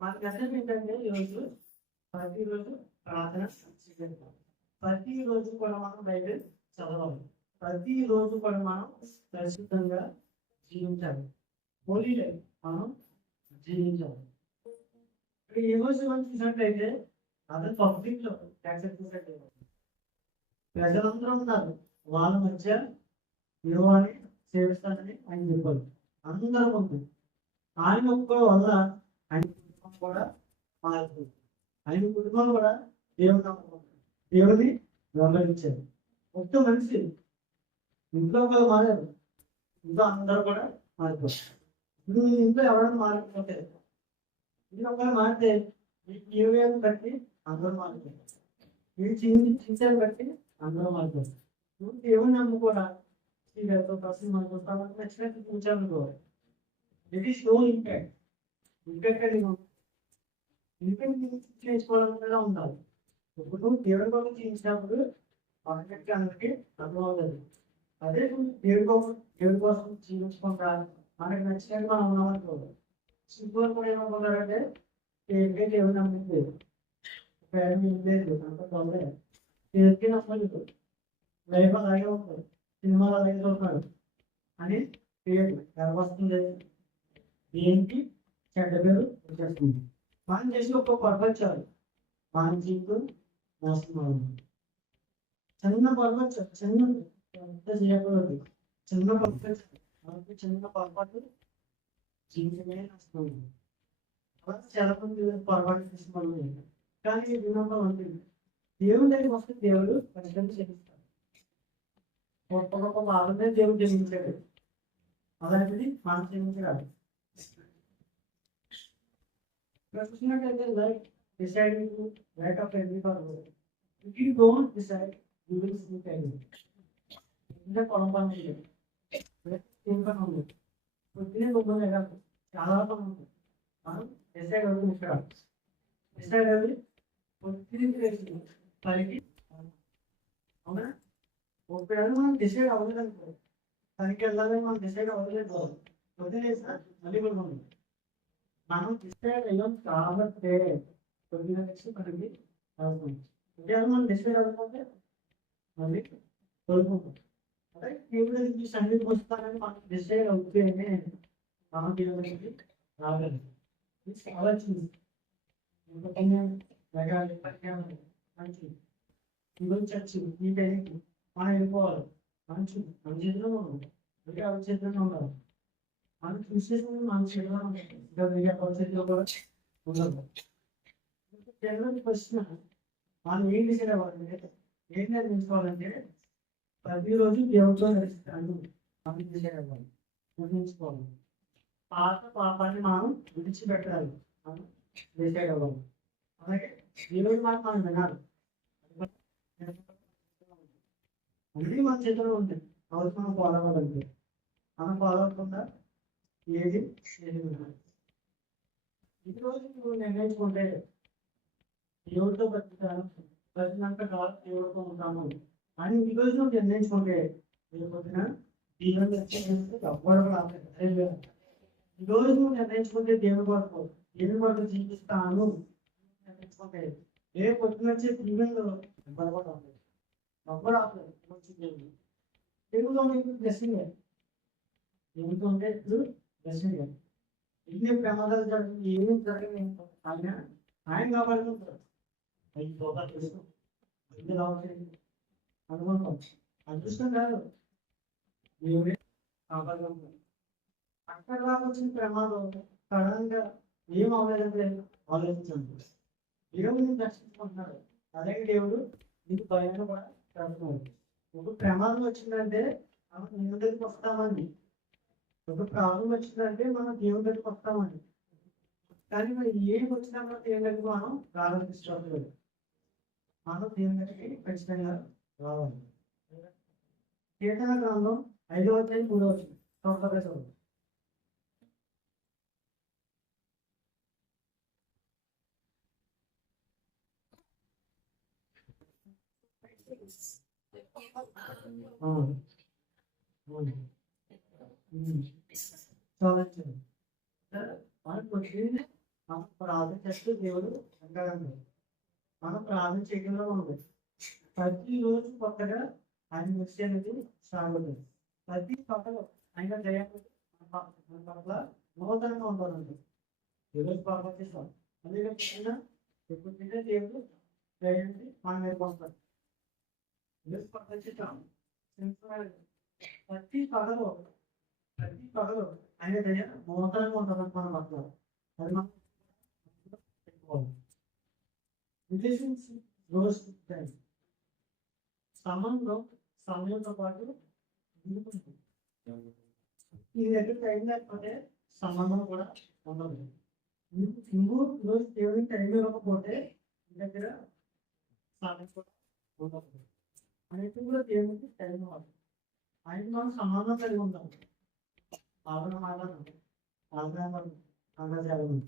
మన మెసేజ్ ఏంటంటే ఈరోజు ప్రతిరోజు ప్రార్థన చేయాలి. ప్రతిరోజు కూడా మనం బైబిల్ చదవాలి. ప్రతిరోజు కూడా మనం పరిశుద్ధంగా జీవించాలి. హోలీ లైఫ్ మనం జీవించాలి. ఇక్కడ ఈ రోజు మనం చూసినట్లయితే అదే పబ్లిక్ లో యాక్సెప్ట్ చేసినట్లయితే ప్రజలందరూ ఉన్నారు. వాళ్ళ మధ్య విలువని సేవిస్తానని ఆయన చెప్పారు. అందరూ ఉంది. ఆయన ఒక్కడి వల్ల ఆయన కుటుంబం కూడా మారిపోయింది. ఆయన కుటుంబం కూడా దేవుని నమ్ముకుంది. దేవుని వెంబడించారు. ఒక్క మనిషి ఇంట్లో ఒకరు మారారు, ఇంట్లో అందరూ కూడా మారిపోయారు. ఇప్పుడు మీ ఇంట్లో ఎవరైనా మారిపోతే మీరు ఒకరు మారితే మీ జీవితాన్ని బట్టి అందరూ మారిపోయారు. మీరు చింతలు బట్టి అందరూ మారిపోయారు. నువ్వు దేవుని నమ్ముకోరా ప్రశ్న మనకు నచ్చినట్టు చూపించాలనుకోవాలి. It is no impact. Impact అది ఇంపాక్ట్ చేసుకోవాలనేలా ఉండాలి. ఇప్పుడు నువ్వు దేవుడి కోసం జీవించినప్పుడు పర్ఫెక్ట్గా అందరికీ అర్థం అవుతుంది. అదే దేవుడి కోసం జీవించుకుంటా మనకి నచ్చినట్టు మనం ఉన్నామనుకోవాలి. సింపుల్ కూడా ఏమనుకున్నారంటే దేవుడు నమ్మింది లేదు అంత బాగలేదు. దేవుడికి నమ్మలేదు. లైఫ్ అలాగే ఉంటుంది. సినిమాలు అలాగే చూస్తున్నాడు అని పేరు వస్తుంది. దేనికి చెడ్డ పేరు వచ్చేస్తుంది. మనం చేసి ఒక పొరపాటు చాలు మన జీవితం నాశనం. చిన్న పొరపాటు చిన్న చేయకూడదు. చిన్న పొరపాటు మనకి చిన్న పొరపాటు జీవితమే నష్టం. చాలా మంది పొరపాటు తీసుకున్నాను. కానీ విన్నప్పుడు ఉంటుంది దేవుడి దగ్గరికి వస్తే దేవుడు ఖచ్చితంగా చేపిస్తాడు. గొప్ప గొప్ప వాళ్ళనే దేవుడు జయించాడు. అలాంటిది మనం జయించరాదు. చూసినట్లయితే like deciding to right of every purpose. If you don't decide you will sleep every. ఇంకా పొలం పని లేదు, ఏం పని ఉంది, పొద్దునే గొప్ప కాదు, చాలా పని ఉంది. మనం డిసైడ్ అవుతుంది. ఇక్కడ డిసైడ్ అవ్వి పొద్దున పనికి అవునా. ఒకవేళ మనం డిసైడ్ అవ్వలేదు అనుకో, పనికి వెళ్ళాలని మనం డిసైడ్ అవ్వలేదు, వదిలేసా మళ్ళీ కొనుక్కోండి. మనం డిసైడ్ అయ్యాం కాబట్టి కొద్దిగా నెక్స్ట్ పనికి అవుతుంది. ఒకవేళ మనం డిసైడ్ అవ్వకపోతే మళ్ళీ కోరుకుంటాం. అదే దేవుడికి సంగీతం వస్తానని మనం డిసైడ్ అవుతేనే మనం దేవుడికి రాలేదు. ఆలోచించి మంచి చర్చి ఈ టైంకి మనం వెళ్ళిపోవాలి. మంచి మన చేతిలో ఉండాలి. అంటే ఎవరి చేతిలో ఉండాలి. మనం చూసేసి మన చేతిలో ఉండాలి. ఎవరి చేతిలో కూడా ఉండదు. ప్రశ్న మనం ఏం డిసైడ్ అవ్వాలంటే ఏం నిర్ణయించుకోవాలంటే ప్రతిరోజు దేవుడితో నడుస్తాను మనం డిసైడ్ అవ్వాలి. నిర్ణయించుకోవాలి. పాత పాపాన్ని మనం విడిచిపెట్టాలి. మనం డిసైడ్ అవ్వాలి. అలాగే దేవుడి మాట మనం వినాలి. అన్నీ మన చేతిలో ఉంటుంది. అవసరం మనం ఫాలో అవ్వాలంటే మనం ఫాలో అవ్వకుండా ఏది ఈరోజు నువ్వు నిర్ణయించుకుంటే దేవుడితో బతుకుతాను, బతికినంత కాలం దేవుడితో ఉంటాము అని ఈరోజు నువ్వు నిర్ణయించుకుంటే పొద్దున దేవుడు ఎవ్వరు రాలేదు. ఈరోజు నువ్వు నిర్ణయించుకుంటే దేవుడి కొరకు జీవిస్తాను నిర్ణయించుకుంటే ఏ పొద్దున వచ్చే దీవెనలో బలపడ ఎవ్వరు ఆపలేదు. మంచి దేవుడు తెలుగులో మీకు బ్లెస్సింగ్ దేవుడితో ఉంటే ఇప్పుడు బ్లెస్సింగ్. ఎన్ని ప్రమాదాలు జరిగింది, ఏమేమి జరిగింది ఆయన కాపాడుకుంటారు. అవి బాగా తెలుసు అనుకుంటాం. అదృష్టం కాదు, దేవుడే కాపాడుకుంటారు. అక్కడ రావచ్చిన ప్రమాదం సడన్గా ఏం అవ్వలేదంటే ఆలోచించండి. దేవుడు నీకు రక్షించుకుంటున్నాడు. అదే దేవుడు నీకు భయాన్ని కూడా కలుగుతున్నాడు. ఒక ప్రమాదం వచ్చిందంటే మనం దేవుడి దగ్గరికి వస్తామండి. ఒక ప్రాబ్లం వచ్చిందంటే మనం దేవుడి దగ్గరికి వస్తామండి. కానీ మరి ఏం వచ్చినా కూడా దేవుడి దగ్గరికి మనం ప్రారంభించలేదు. మనం దేవుడి దగ్గరికి ఖచ్చితంగా రావాలి. కీర్తన గ్రంథం 5వ అధ్యాయం 3వ వచనం త్వరగా చదువు. మనం ప్రార్థన చేస్తూ దేవుడు అంటాడండి. మనం ప్రార్థన చేయడంలో ఉంది. ప్రతిరోజు కొత్తగా ఆయన మిక్స్ అనేది సాగుతుంది. ప్రతి పక్కలో ఆయన దయాలు మన పట్ల నూతనంగా ఉండాలండి. ఈరోజు ప్రార్థన చేస్తాం. అదే కాకుండా ఎప్పుడు తింటే దేవుడు దయండి మన మీద పంపుతాడు. ఈరోజు ప్రార్థన చేస్తాం. ప్రతి పగలు ఆయన దయ నూతనంగా ఉంటుందండి మన పట్ల. అది మనం రిలేషన్షిప్ గ్రోస్ టైం. సంబంధం సమయంతో పాటు ఉంటుంది. ఇది ఎక్కడ టైం లేకపోతే సంబంధం కూడా ఉండదు. నువ్వు రోజు దేవుడికి టైం ఇవ్వకపోతే నీ దగ్గర సమయం కూడా ఉండదు. అన్నిటి కూడా దేవుడికి టైం ఇవ్వాలి. ఆయనకి మనం సంబంధం కలిగి ఉంటాం. ఆదరణ మాట్లాడాలి. ఆదరణ